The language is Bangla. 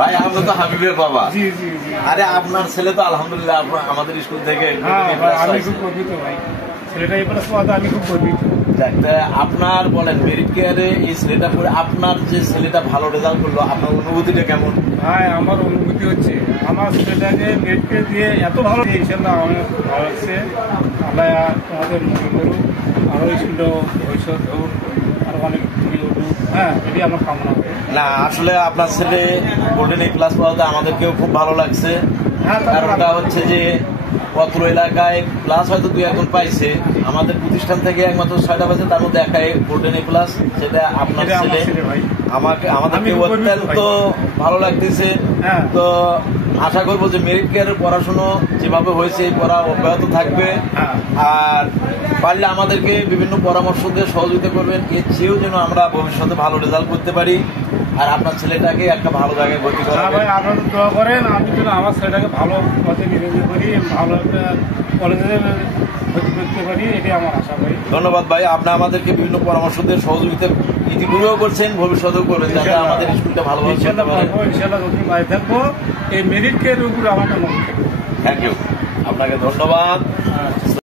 ভাই আমরা তো হাবিবের বাবা। আরে আপনার ছেলে তো আলহামদুলিল্লাহ আমাদের স্কুল থেকে আমি খুব গর্বিত ভাই, ছেলেটা এই পাশে আমি খুব গর্বিত। আপনার বলেন মেরিট কেয়ারে এই ছেলেটা পড়ে আপনার যে ছেলেটা ভালো রেজাল্ট করলো আপনার অনুভূতিটা কেমন? ভাই আমার অনুভূতি হচ্ছে আমার ছেলেটাকে মেরিট কেয়ার দিয়ে এত ভালো ইনশাল্লাহ আমার ভালো লাগছে। আল্লাহ তোমাদের মনে করুক, আরো স্কুলটা ভবিষ্যৎ হোক, আরো অনেক হ্যাঁ এটি আমার কামনা হবে। না আসলে আপনার ছেলে গোল্ডেন এ প্লাস পাওয়াতে আমাদেরকেও খুব ভালো লাগছে। কারণটা হচ্ছে যে অত্র এলাকায় প্লাস হয়তো দুই একজন পাইছে, আমাদের প্রতিষ্ঠান থেকে একমাত্র 6টা পাইছে, তার মধ্যে একাই গোল্ডেন এ প্লাস, সেটা আপনার ছেলে। আমাদেরকে অত্যন্ত ভালো লাগতেছে। তো আশা করবো যে মেরিট কেয়ারের পড়াশুনো যেভাবে হয়েছে এই পড়া অব্যাহত থাকবে, আর পারলে আমাদেরকে বিভিন্ন পরামর্শ দিয়ে সহযোগিতা করবেন, এর চেয়েও যেন আমরা ভবিষ্যতে ভালো রেজাল্ট করতে পারি আর আপনার ছেলেটাকে একটা ভালো জায়গায় ভর্তি করাবেন। ভাই আপনারা দোয়া করেন, আমি যেন আমার ছেলেটাকে ভালো পথে নিয়ে যেতে পারি, ভালো একটা কলেজে ভর্তি করতে পারি, এটাই আমার আশা ভাই। ধন্যবাদ ভাই, আপনি আমাদেরকে বিভিন্ন পরামর্শ দিয়ে সহযোগিতা ইতিপূর্বেও করছেন, ভবিষ্যতেও করবেন, যাতে আমাদের স্কুলটা ভালোভাবে চলতে পারে। ইনশাআল্লাহ যতদিন বাইরে থাকবো এই মেরিট কেয়ারের উপরে আমার মনে থাকবে। থ্যাংক ইউ, আপনাকে ধন্যবাদ।